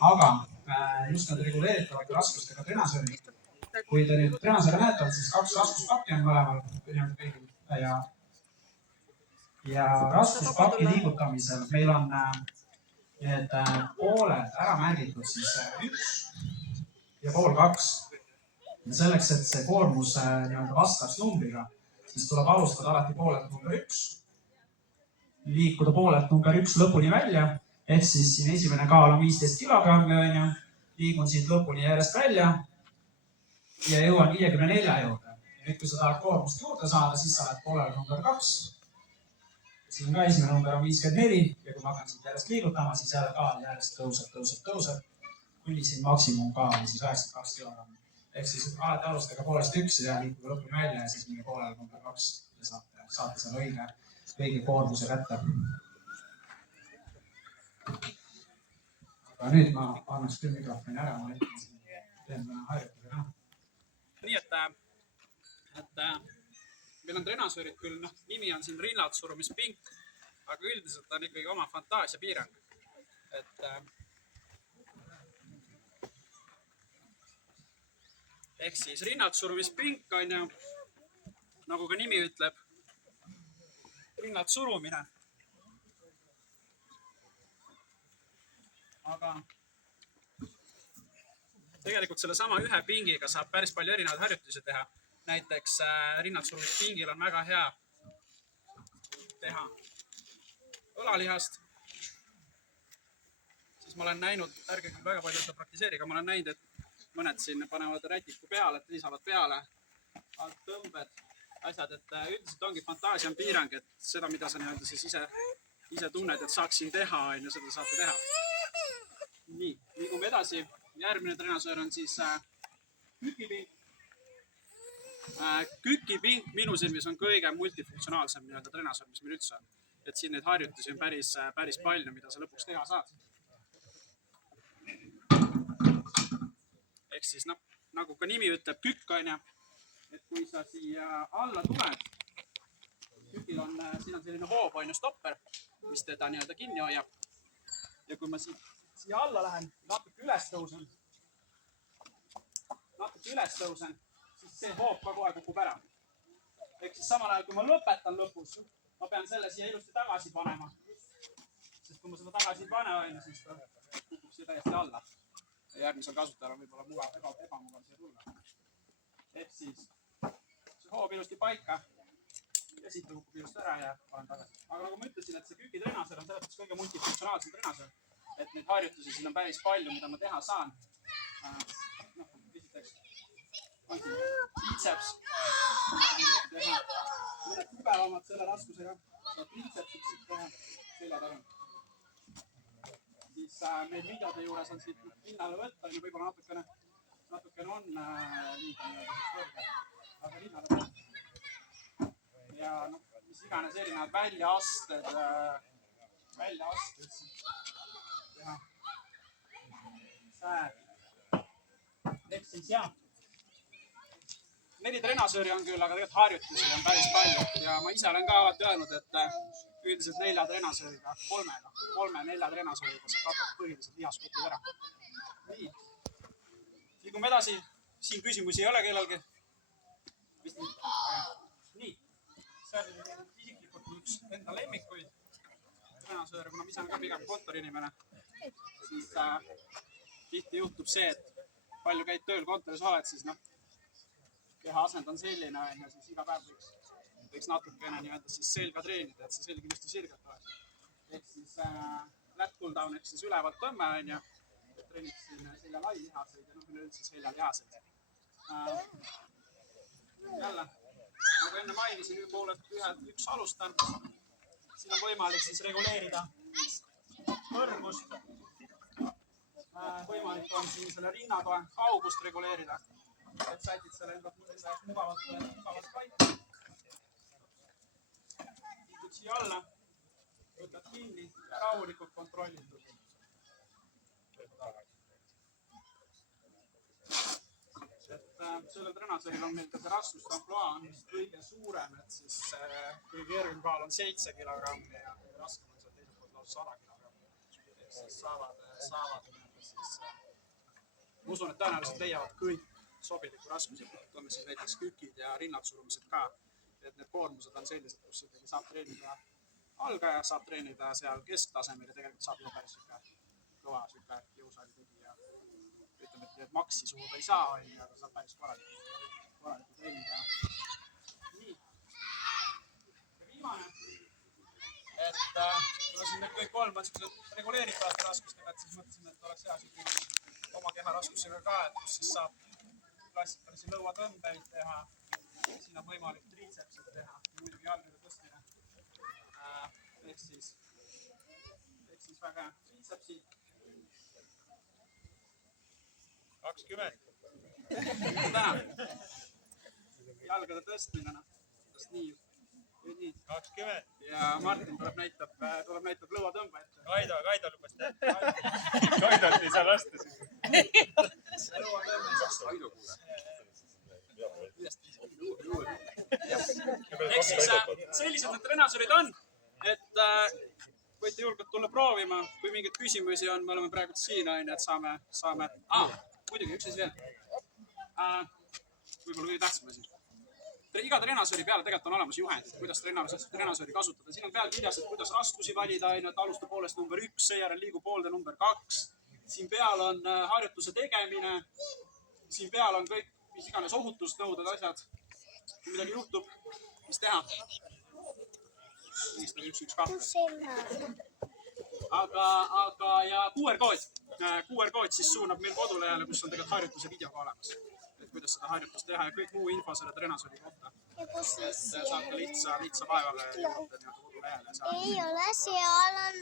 aga just need reguleeritavate raskustega trenasöörid. Kui te nüüd trenasööre näete, siis 2 raskuspakki on mõlemal kõigil ja raskuspaki liigutamisel meil on need pooled ära märgitud siis 1 ja pool 2. Ja selleks, et see koormus vastaks numbriga, siis tuleb alustada alati poolelt number 1. Liikuda poolelt number 1 lõpuni välja, ehk siis siin esimene kaal on 15 kilogrammi, liigun siit lõpuni järjest välja ja jõuan 54 juurde. Nüüd, kui sa tahad koormust juurde saada, siis sa oled poolel number 2. Siin ka esimene number on 54 ja kui ma hakkan siit järjest liigutama, siis jälle kaal järjest tõuseb, kuni siin maksimum kaal on siis 92 kilogrammi. Ehk siis alati alustage poolest 1 ja liikuge lõpuni välja ja siis minge poolel number 2 ja saate seal õige koormuse kätte. Aga nüüd ma annaks küll mikrofoni ära, ma teen harjutada ka. Nii, et meil on trenasöörid küll, nimi on siin rinnadsurumispink, aga üldiselt on ikkagi oma fantaasia piirang. Ehk siis rinnadsurumispink on ju, nagu ka nimi ütleb, rinnad surumine. Aga tegelikult selle sama ühe pingiga saab päris palju erinevaid harjutusi teha. Näiteks rinnadsurumispingil on väga hea teha õlalihast. Siis ma olen näinud, ärge küll väga palju seda praktiseeriga, ma olen näinud, et mõned siin panevad rätiku peale, lisavad peale, alt tõmbed, asjad, et üldiselt ongi fantaasia on piirang, et seda, mida sa siis ise tunned, et saaksin teha, seda saate teha. Nii, liigume edasi. Järgmine trenasöör on siis kükipink. Kükipink minu silmis on kõige multifunktsionaalsem trenasöör, mis meil üldse on. Et siin neid harjutusi on päris palju, mida sa lõpuks teha saad. Ehk siis, nagu ka nimi ütleb, kükk on ja, et kui sa siia alla tuled, kükil on, siin on selline hoob on ju stopper, mis teda kinni hoiab. Ja kui ma siia alla lähen, natuke üles tõusen, siis see hoob ka kohe kukub ära. Ehk siis samal ajal, kui ma lõpetan lõpus, ma pean selle siia ilusti tagasi panema. Sest kui ma seda tagasi ei pane, siis ta kukub siia täiesti alla. Ja järgmisel kasutajal on võib-olla ebamugav siia tulla. Ehk siis see hoob ilusti paika ja siit ta kukub ilusti ära ja panen tagasi. Aga nagu ma ütlesin, et see kükitrenasöör on selles kõige multifunktsionaalsem trenasöör. Et neid harjutusi siin on päris palju, mida ma teha saan. Esiteks, on siin biceps. Mõned tugevamad selle raskusega. Bicepsid siit teha selja taga. Siis meil videode juures on siit linnale võtta, võib-olla natukene on kõrge, aga linnale võtta. Ja mis iganes erinevad väljaasted teha. Ehk siis jah, 4 trenasööri on küll, aga tegelikult harjutusi on päris palju. Ja ma ise olen ka alati öelnud, et üldiselt 4 trenasööriga, 3-4 trenasööriga sa katad põhilised lihasgrupid ära. Nii, liigume edasi. Siin küsimusi ei ole kellelgi. Nii, see on isiklikult üks enda lemmikuid trenasööre, kuna ma ise olen ka pigem kontorinimene. Siis tihti juhtub see, et palju käid tööl kontoris oled, siis keha asend on selline, ja siis iga päev võiks natukene siis selga treenida, et see selg ilusti sirgelt oleks. Ehk siis lat pull down, ehk siis ülevalt tõmme, et treeniks siin selja lai lihaseid ja üleüldse selja lihaseid. Jälle, nagu enne mainisin, üks alustan. Siin on võimalik siis reguleerida kõrgust. Võimalik on siin selle rinnatoe kaugust reguleerida, et sätid selle enda mugavalt paika. Liigud siia alla, võtad kinni ja rahulikult kontrollitud. Sellel trenasööril on meil ka see raskusampluaa on kõige suurem, et siis kõige kergem kaal on 7 kilogrammi ja raskem on seal teiselt poolt lausa 100 kilogrammi. Siis saavad siis Ma usun, et tõenäoliselt leiavad kõik sobiliku raskuse. Toome siin näiteks kükid ja rinnaksurumised ka. Et need koormused on sellised, kus ikkagi saab treenida algaja, saab treenida seal kesktasemel ja tegelikult saab juba päris kõva jõusaali tegija. Ütleme, et maksi suuda ei saa, aga saab päris korralikult treenida. Nii. Ja viimane. Et kuna siin need kõik kolm on sellised reguleeritavate raskustega, et siis mõtlesin, et oleks hea siin oma keha raskusega ka, et kus siis saab klassikalisi lõuatõmbeid teha. Siin on võimalik triitsepsid teha ja muidugi jalgade tõstmine. Ehk siis väga triitsepsid. 20. Tänan. Jalgade tõstmine, nii. 20. Ja Martin tuleb näitab lõuatõmba ette. Kaido lubas teha. Kaidot ei saa lasta siin. Kaido kuule. Ehk siis sellised need treenasurid on, et võite julgelt tulla proovima, kui mingeid küsimusi on, me oleme praegu siin, et saame, muidugi üks asi veel, võib-olla kõige tähtsam asi. Iga treenasuri peale tegelikult on olemas juhendid, kuidas treenasuri kasutada. Siin on peal kirjas, et kuidas raskusi valida, et alusta poolest number 1, seejärel liigub poolde number 2. Siin peal on harjutuse tegemine, siin peal on kõik, mis iganes ohutust nõudvad asjad. Kui midagi juhtub, mis teha? Helistab 112. Aga ja QR-kood siis suunab meil kodulehele, kus on tegelikult harjutuse videoga olemas. Et kuidas seda harjutust teha ja kõik muu info selle treenasuri kohta. Et saate lihtsa vaevaga kodulehele. Ei ole, seal on...